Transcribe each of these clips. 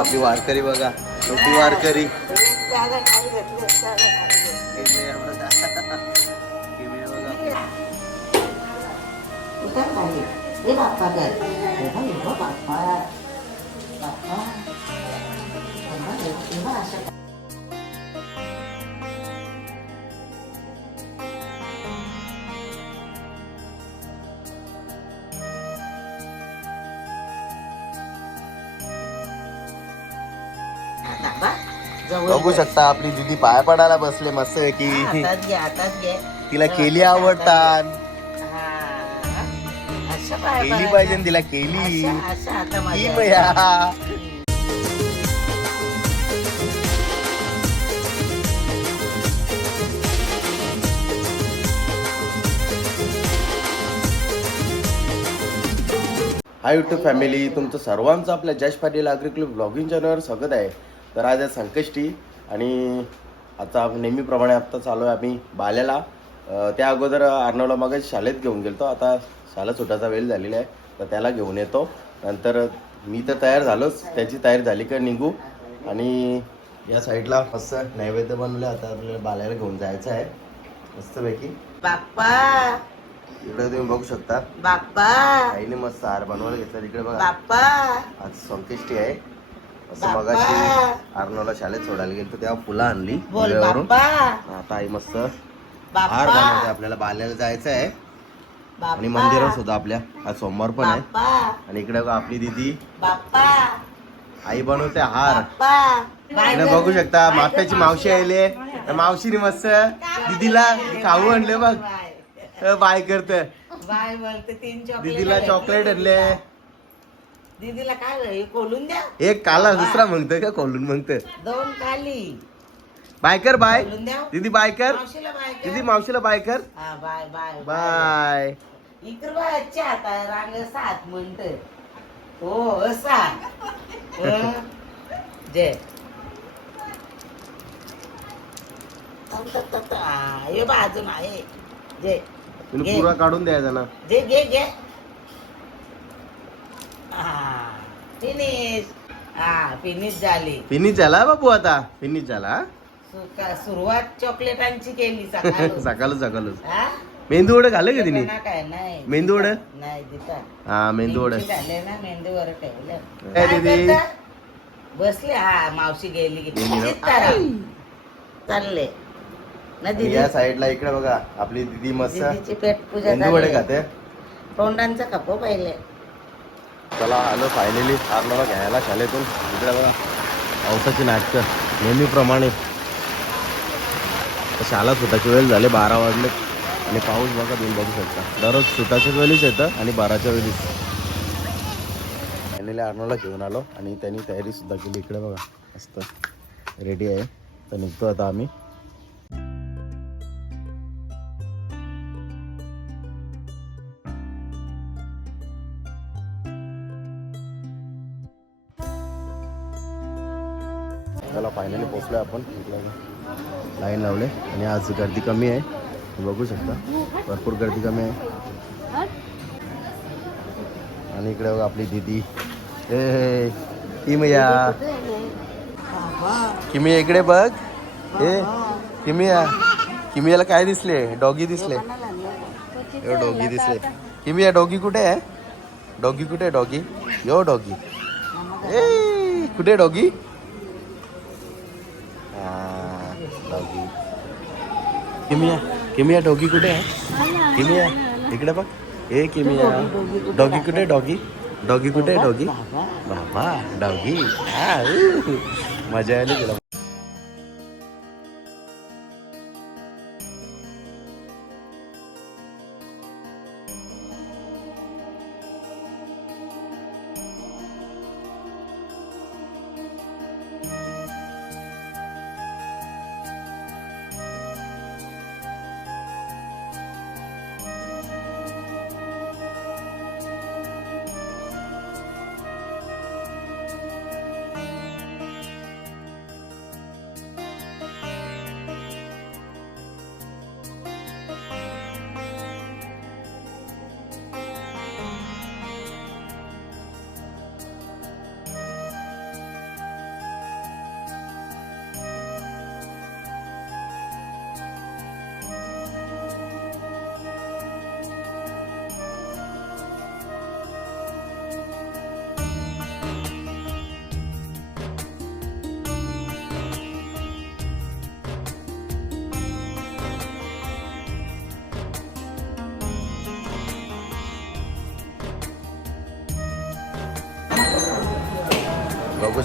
आपली वारकरी बघा छोटी वारकरी बाप्पा बघ. शकता आपली दिदी पाय पडायला बसले मस्त की. हातात घे हातात घे तिला केली आवडतात हा. असं पाय केली पडायचं. पाहिजे ना तिला केली. असं- असं आता की माझ्या- बया हाय युट्यूब फॅमिली तुमचं सर्वांचं आपल्या जश पाटील अग्रिकल ब्लॉगिंग चॅनलवर स्वागत आहे. तर आज संकष्टी आणि आता नेहमीप्रमाणे आता चालू आहे आम्ही बाल्याला. त्या अगोदर अर्णवला मग शाळेत घेऊन गेलतो. आता शाळा सुटायचा वेळ झालेला आहे तर त्याला घेऊन येतो. नंतर मी तर तयार झालोच त्याची तयारी झाली का निघू. आणि या साईडला मस्त नैवेद्य बनवले आता आपल्याला बाल्याला घेऊन जायचं आहे. मस्तपैकी. बाप्पा! इकडे तुम्ही बघू शकता. बाप्पा! आईने मस्त हार बनवायला घेतला. तिकडे बघा. बाप्पा! आज संकष्टी आहे. असं बाप्पा. मगाशी अर्नवला शाळेत सोडायला गेलो तेव्हा फुलं आणली आता आई मस्त हार बनवते आपल्याला बाल्याला जायचं आहे आणि मंदिरात सुद्धा आपल्या. आज सोमवार पण आहे. आणि इकडे आपली दिदी. आई बनवते हार. बघू शकता माप्याची मावशी आले मावशीने मस्त दिदीला खाऊ आणले बघ. बाय करत. दिदीला चॉकलेट आणले. दीदीला काय हे खोलून द्या. एक काला दुसरा म्हणतोय का खोलून म्हणतोय? दोन खाली बाय कर बाय. खोलून द्या. दीदी बाय कर. मावशीला बाय कर. दीदी मावशीला बाय कर. हा बाय बाय बाय. इकडे बाय अच्छा आता रांग सात म्हणत हो असा हं. जय हा, बाजून आहे. जय घे. पुरा काढून द्यायचा ना घे घे घे. फिनिश. हा फिनिश झाली. फिनिश झाला बाबू आता. फिनिश झाला सुरुवात चॉकलेटांची केली सकाळी सकाळ सकाळ हा? मेंदू वडे खाल्ले का तिने? ना काय? नाही मेंदू वडे? नाही हा मेंदू वडे झाले ना मेंदूवर ठेवलं. काय काय दीदी? करता? बसले. हा मावशी गेली की? सीताराम. चालले. ना आणि दिदी? या साईडला इकडे बघा आपली दिदी मस्त. दीदीची पेट पूजा मेंदू वडे झाली. खाते. तोंडांचा खपो पहिले. चला आलो फायनली आरला घ्यायला शाळेतून. इकडे बघा. पावसाची नाटकं. नेहमीप्रमाणे. शाळा सुटायची वेळ झाले बारा वाजले. आणि पाऊस बघा तुम्ही बघू शकता. दररोज सुटाच्याच वेळीच येतं आणि बाराच्या वेळीच. फायनली अर्नवला घेऊन आलो आणि त्यांनी तयारीसुद्धा केली. इकडे बघा. मस्त. रेडी आहे. तर निघतो आता आम्ही. चला फायनली पोचलो आहे आपण. लाईन लावले. आणि आज गर्दी कमी आहे. बघू शकता. भरपूर गर्दी कमी आहे. आणि इकडे आपली दीदी. ए किमया. किमिया इकडे बघ. ए किमिया. किमियाला काय दिसले? डॉगी दिसले. यो डॉगी दिसले. किमिया डॉगी कुठे आहे? डॉगी कुठे आहे डॉगी? यो डॉगी. ए कुठे डॉगी? किमिया किमिया डॉगी कुठे आहे? किमिया इकडे बघ. ए किमिया. डॉगी कुठे डॉगी डॉगी? कुठे डॉगी? बाबा. डॉगी. मजा आली तुला.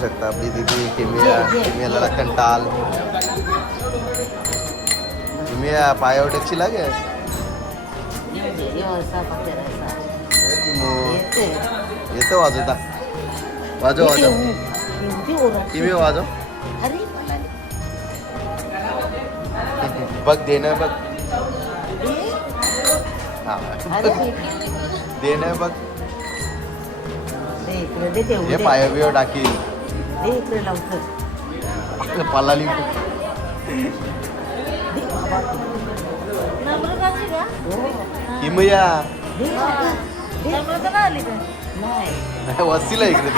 बघू शकता आपली दिदी किमिया किमियाला कंटाल किमिया पायावर टॅक्सी लागेल येऊ दे, येऊ असा पकड असा. किमो येते. येतो वाजवता वाजव येते, वाजव उ- एवढी ओरडते. किमी वाजव अरे मला बघ देणं बघ दे. हा अरे देणं बघ दे इकडे दे तेवढे. हे पाया बिया टाकील दे इकडे पलाली. हो. किमया दे लवकर. दे. नाही. वस्तीला इकडे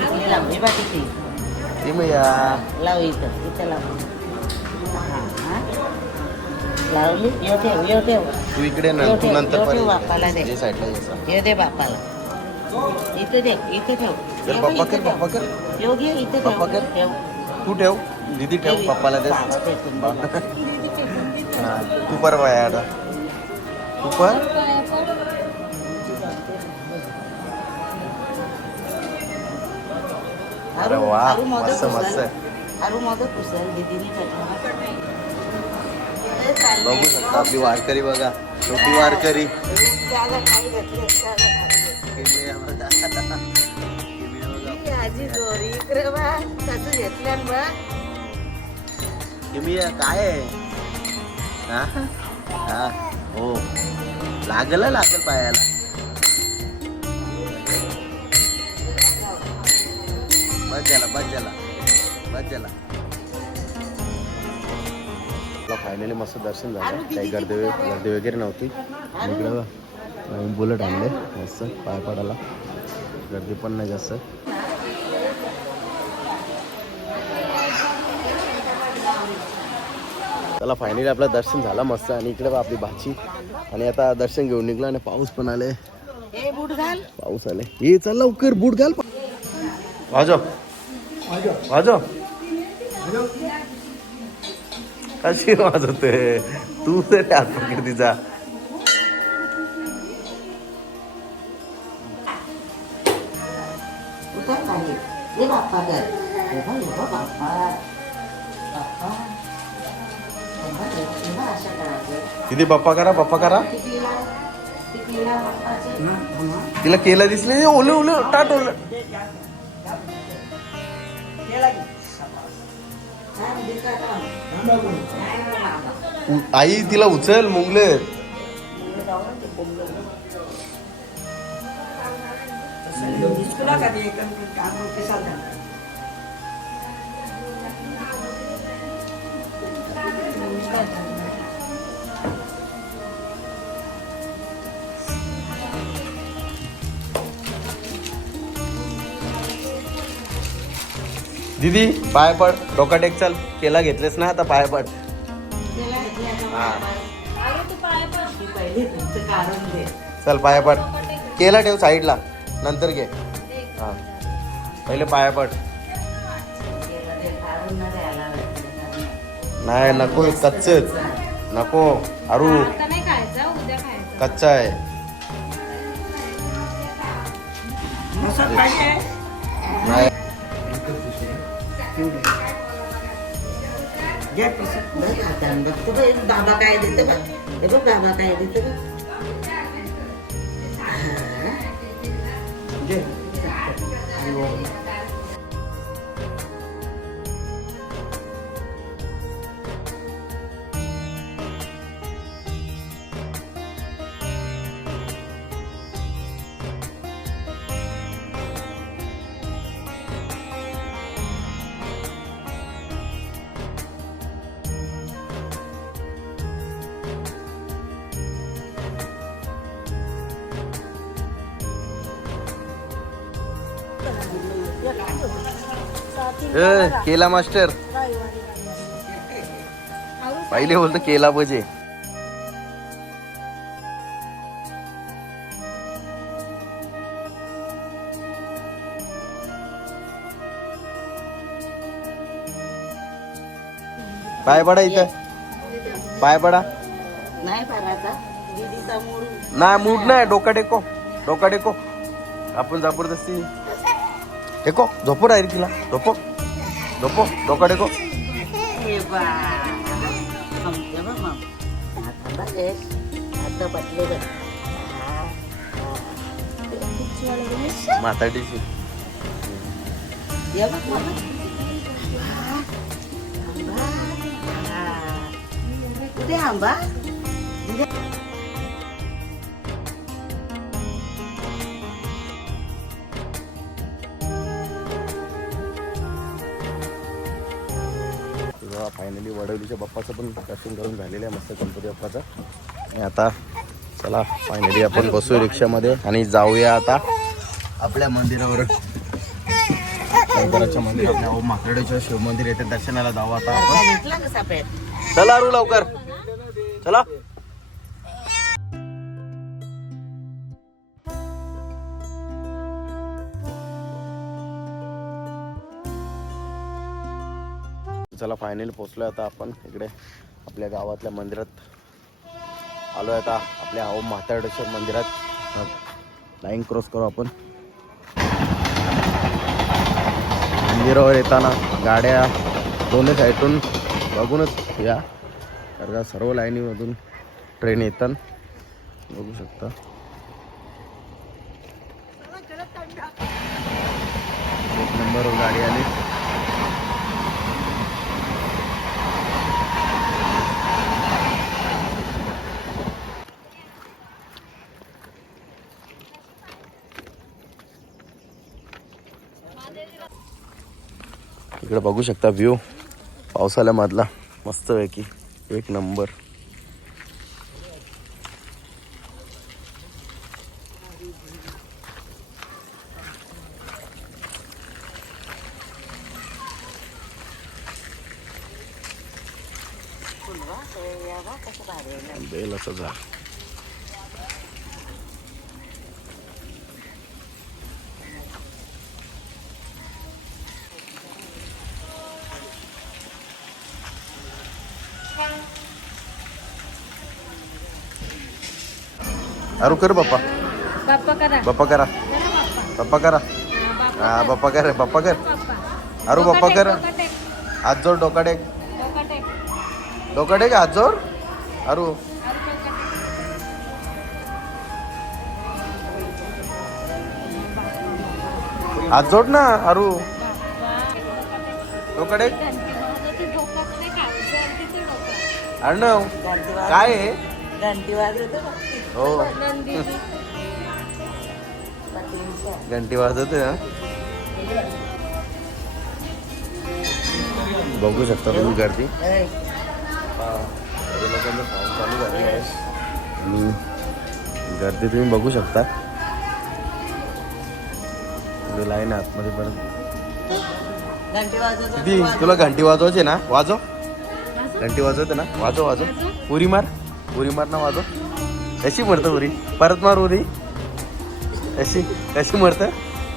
इकडे लावली बाटीची किमया लाव इथं इथं लाव. लावली. येऊ ठेव येऊ ठेव. तू इकडे ना तू नंतर येऊ ठेव बापाला दे. जे साईडला ये. येऊ दे बापाला. इथे दे इथे ठेव. कर पप्पा कर. पप्पा कर. घे इथे ठेव. पप्पा कर. ठेव. तू ठेव. दीदी ठेव पप्पाला दे. तू पर बाया आता. तू पर? अरे वा मस्त. मस्त. अरू मोदक उचल दीदीने पाठवला. बघू शकता आपली वारकरी बघा. छोटी वारकरी. किमी काय आहे? हा? हा? हो. लागल लागल पायाला. बस झाला बस झाला बस झाला फायनली मस्त दर्शन झालं. काही गर्दी गर्दी वगैरे नव्हती. आणि इकडं नवीन बुलेट आणले मस्त पाय पडायला. गर्दी पण नाही जास्त. चला फायनली आपलं दर्शन झालं मस्त. आणि इकडे आपली भाची. आणि आता दर्शन घेऊन निघलं आणि पाऊस पण आले. ए बूट घाल. पाऊस आले. ये चल लवकर बूट घाल. वाजव वाजव कशी वाजवते तू तरी हात पकड तिचा ये बाप्पा कर बाप्पा करा. तिला केलं दिसले ओले ओले टाट ओले. काय आई तिला उचल मुंगले. दीदी पाय पड. डोका टेक चल. केला घेतलेस ना आता पाय पड. हा. चल पाया पड. केला ठेव साईडला. नंतर घे. हा. पहिले पाया पड. नाही नको कच्चच. नको. अरू. कच्चा आहे. नाही. घ्या पिशवीत. बघ हातानं बघ. तू बघ, बाबा काय देते बघ हे बघ बाबा काय देते बघ. घे. ए, केला मास्टर. पहिले बोलतो केला पाहिजे पाय पडा इथं. पाय पडा. नाही मूड. नाही मूड नाही. डोका टेको. डोका टेको. आपण जबरदस्ती टेको झोपू राहील तिला झोपो झोपो डोका टेको हे बा समजे फायनली बाप्पाचं पण दर्शन करून झालेलं आहे मस्त गणपती बाप्पाचं. आणि आता चला फायनली आपण बसू रिक्षामध्ये आणि जाऊया आता आपल्या मंदिरावर. शंकराच्या मंदिर आपल्या शिवमंदिर माकडेच्या येथे दर्शनाला जाऊ आता आपण. चला रू लवकर. चला. चला फायनली आहे आता आपण. इकडे आपल्या गावातल्या मंदिरात आलोय आता. आपल्या ओम म्हातारडेश्वर मंदिरात. लाईन क्रॉस करू आपण. मंदिरावर येताना गाड्या दोन्ही साईडून बघूनच या. कारण का सर्व लाईनीमधून ट्रेन येतात. बघू शकता. एक नंबर गाडी आली. इकडे बघू शकता व्ह्यू. पावसाळ्यामधला मस्तपैकी एक नंबर कसं भारी आहे ना. बेलाचं झाड अरू कर बाप्पा बाप्पा करा बाप्पा करा बाप्पा करा हा, बाप्पा कर बाप्पा कर बाप्पा अरू बाप्पा कर हात जोड डोका टेक डोका टेक. डोका टेक हात जोड अरू अरे. हात जोड ना अरू बाप्पा. डोका टेक घंटी वाजवते, डोकाच नाही का? गर्दीचं डोकं. अर्णव घंटी वाज- काय आहे घंटी वाजवते बघ. हो. घंटी वाजवते ना बघू शकता तुम्ही गर्दी. गर्दी तुम्ही बघू शकता. लाईन आतमध्ये पण. किती? तुला घंटी वाजवायची ना? वाजव. घंटी वाजवते ना? वाजव. वाजव. उरी मार. उरी मार ना वाजव. कशी मरतं उरी? परत मार उरी. कशी? कशी मरतं?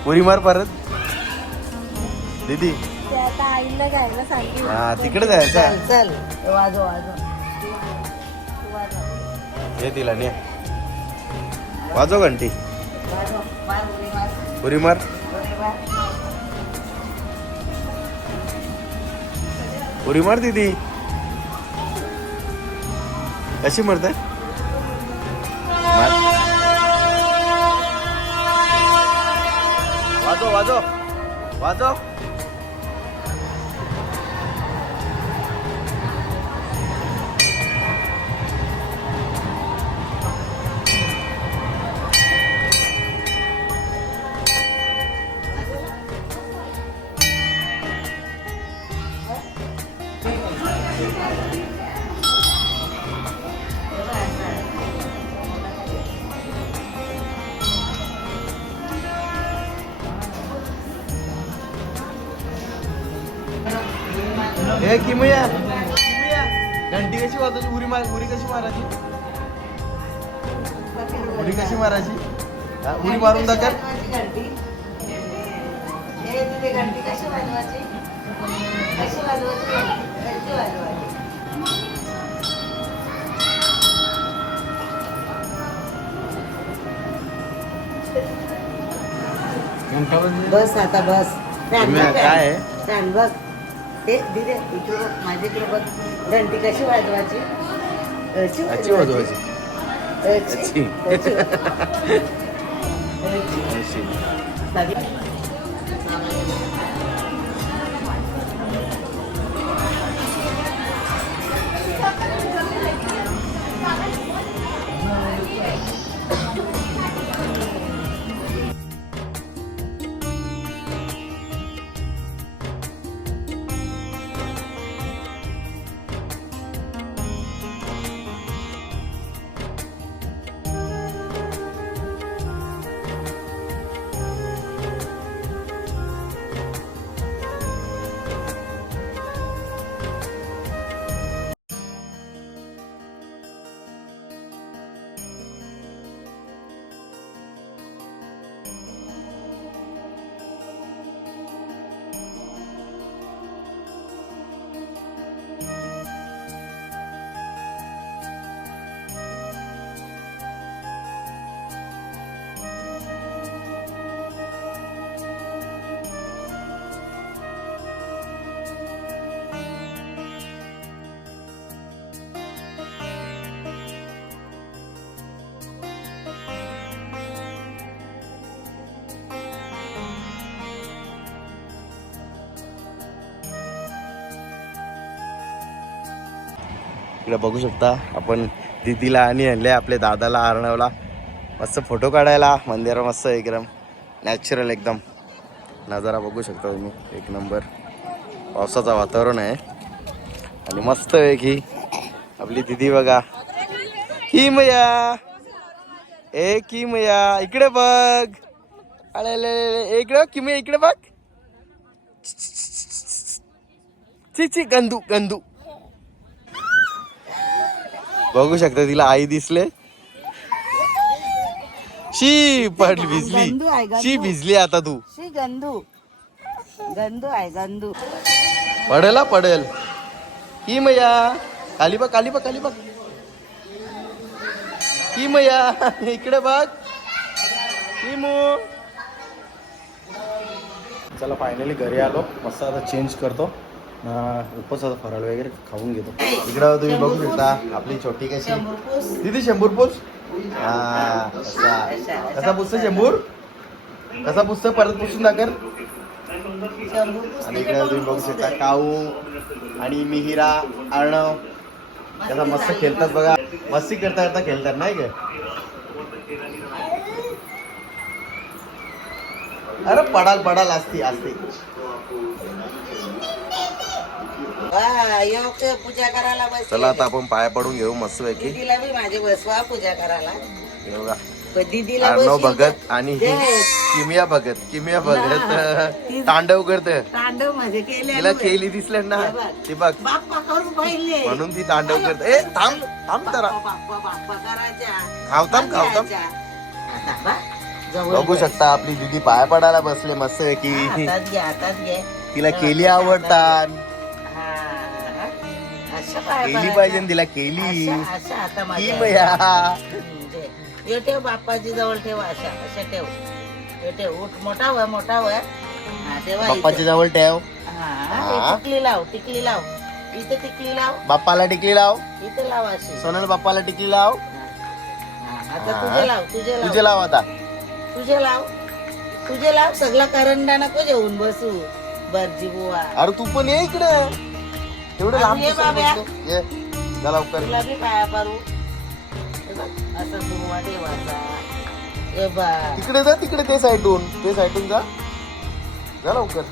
उरी मार परत. दीदी. हा तिकडे जायचं. हे तिला ने वाजव घंटी. उरी मार. उरी मार दीदी. कशी मरते? वाजव वाजव हे किमया घंटी कशी वाजवायची उरी मार उरी कशी मारायची? उरी कशी मारायची? उरी मारून दाखल घंटी? घंटी कशी वाजवायची? बस आता बस. काय आहे? बघ. दिदे इकडे बघ माझ्याकडे बघ घंटी कशी वाजवायची अशी अच्छी वाजवायची. अच्छी. अशी. इकडे बघू शकता. आपण दिदीला आणि आणले आपल्या दादाला अर्णवला मस्त फोटो काढायला. मंदिर मस्त एकदम नॅचरल एकदम. नजारा बघू शकता तुम्ही. एक नंबर. पावसाचं वातावरण आहे. आणि मस्त आहे की. आपली दिदी बघा. की मया ए की मया इकडे बघ. अरे इकडं अरे, इकडे इकडे बघ. ची ची गंदू गंदू. बघू शकता तिला आई दिसले. शी पडली भिजली. शी भिजली आता तू. शी गंदू गंदू आहे गंदू पडेल हा, पडेल. ही मैया. खाली बघ खाली बघ खाली बघ. ही मैया. इकडे बघ. ही मू. चला फायनली घरी आलो. मस्त आता चेंज करतो. उपवासाचा फराळ वगैरे खाऊन घेतो. इकडं तुम्ही बघू शकता आपली छोटी कशी. दिदी शंभूर पोच कसा. पुसत पुसतो शंभूर? कसा पुसतो? परत पुसून दाखल आणि इकडे तुम्ही बघू शकता काऊ आणि मिहिरा अर्णव त्याला मस्त खेळतात बघा. मस्ती करता करता खेळतात नाही का? अरे पडाल पडाल असती असती योग पूजा करायला बस चला आता आपण पाया पडून घेऊ मस्त पैकी. दीदीला बी माझे बसवा पूजा करायला. पण दीदीला अर्णव भगत आणि ही किमिया भगत किमिया भगत तांडव करत. तांडव माझे केले तिला केली दिसले ना. ती बघ. बाप्पा करून पाहिले म्हणून ती तांडव करते. ए थांब थांब जरा. बाप्पा बाप्पा करायच्या खावताम खावताम. करायच्या. आता बा, जवळ बघू बस. शकता आपली दिदी पाया पडायला बसले मस्त की हातात घे हातात घे. तिला केली आवडतात केली. पाहिजे तिला केली. अशा अशा आता की माझ्या मया हम्म, जे. हे ठेव बाप्पाची जवळ ठेव अशा अशा ठेव. हे ठेव उठ मोठा मोठा बाप्पाच्या जवळ ठेव. टिकली लाव टिकली लाव. इथे टिकली लाव. बाप्पाला टिकली लाव. इथे लाव अशी. सोनल बाप्पाला टिकली लाव. आता. तुझे लाव तुझे लाव. तुझे लाव आता. तुझे लाव. तुझे लाव सगळा करंडा नको जेवून बसू. बरजी बुवा अरे तू पण ये इकडे. एवढं लांब ये बाब्या. बसतो? ये जा लवकर. तुला बी पाया पारू हे बघ, असं देवाचा. ए बा तिकडे जा तिकडे ते साईडून ते साईडून जा. जा लवकर.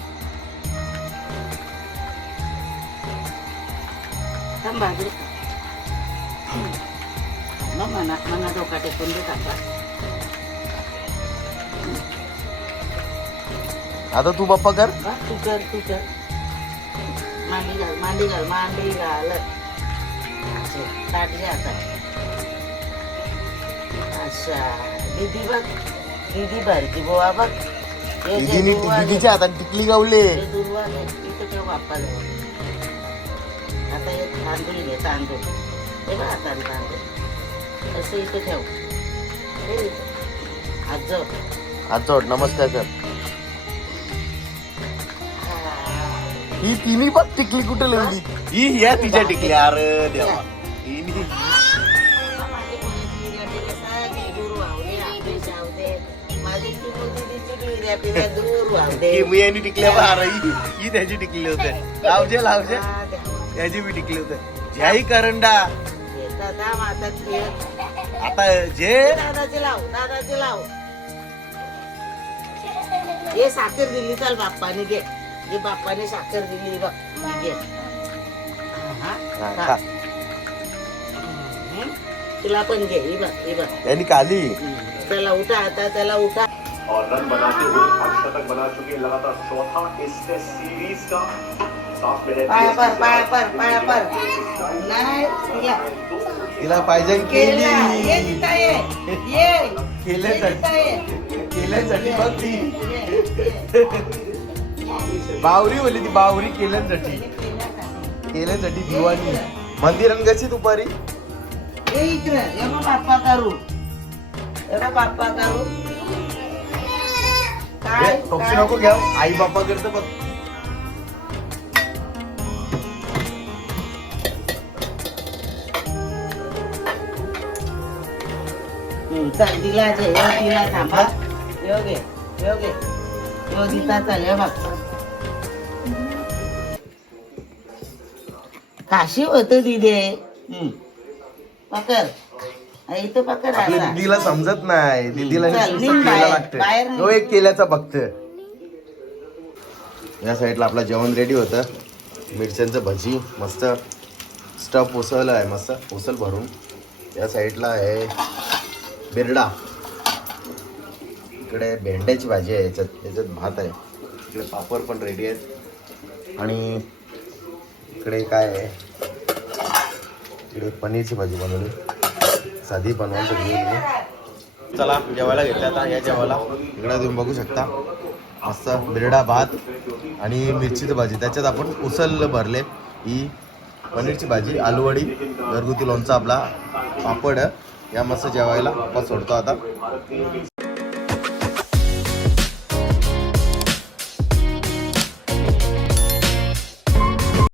थांब बाजू मग मना मना डोका टेकून दे काका आता तू बाप्पा कर. बा, तू कर तू कर. मांडी घाल मांडी घाल मांडी घाल ताट आता. अच्छा दीदी बघ दीदी भरती बुवा बघ. दिदीनी दिदीच्या हातात टिकली गावले. दुर्वा आहे, इथं ठेव बाप्पाला. आता तांदूळ घे तांदूळ. हे बघ तांदूळ. असं इथे ठेव. इथं. हात जोड नमस्कार कर. ही तिन्ही पण टिकली कुठे लावली? ही ह्या तिच्या टिकल्या. अरे देवा. हिनी- मी यांनी टिकल्या बा अरे ही ही त्याची टिकली होते. लावजे लावजे याची बी टिकली होते. ह्याही करंडा. आता जे दादाचे लाव दादाचे लाव. हे साखर दिली चाल बाप्पाने घे. जे बाप्पाने साखर दिली बघ ही घे हा, हा, खा. खा. हम्म. तुला पण घे ही बघ ही बघ यांनी काली त्याला उठा आता त्याला उठा और रन बनाते हुए अष्टक बना चुके लगातार चौथा इस टेस्ट सीरीज का सात मिनट पाया पर पाया पर पाया पर नाही या. तिला पाहिजे केला ये केली जिता ये ये ये केल्यासाठी जिता ये केल्यासाठी बघ ती ये, ये. बावरी बोलली ती बावरी केल्यासाठी केल्यासाठी दिवाणी मंदिर रंगाची दुपारी बाप्पा करू बाप्पा करू काय? काय? नको घ्या. आई बाप्पा करतं बघ. दिला थांबा. यो घे यो घे. यो काशी होत दिदे पकड. हा, इथं पकड आपल्या. दीदीला समजत नाही. दीदीला चल, नुसतं निघ केला बाहेर, बाहेर लागतं निघ. तो एक केल्याचा बघत या साईडला आपलं जेवण रेडी होतं. मिरच्यांचं भजी मस्त. स्टफ उसळलं आहे मस्त. उसल भरून. या साईडला आहे बिरडा. इकडे भेंड्याची भाजी आहे. याच्यात याच्यात भात आहे. इकडे पापड पण रेडी आहेत. आणि इकडे काय आहे? इकडे पनीरची भाजी बनवली. साधी सगळी मी चला जेवायला घेतलं आता या जेवायला. इकडे तुम्ही बघू शकता मस्त बिरडा भात आणि मिरचीची भाजी. त्याच्यात आपण उसल भरले. ही पनीरची भाजी आलूवडी घरगुती लोणचा आपला पापड या मस्त जेवायला आपण सोडतो आता.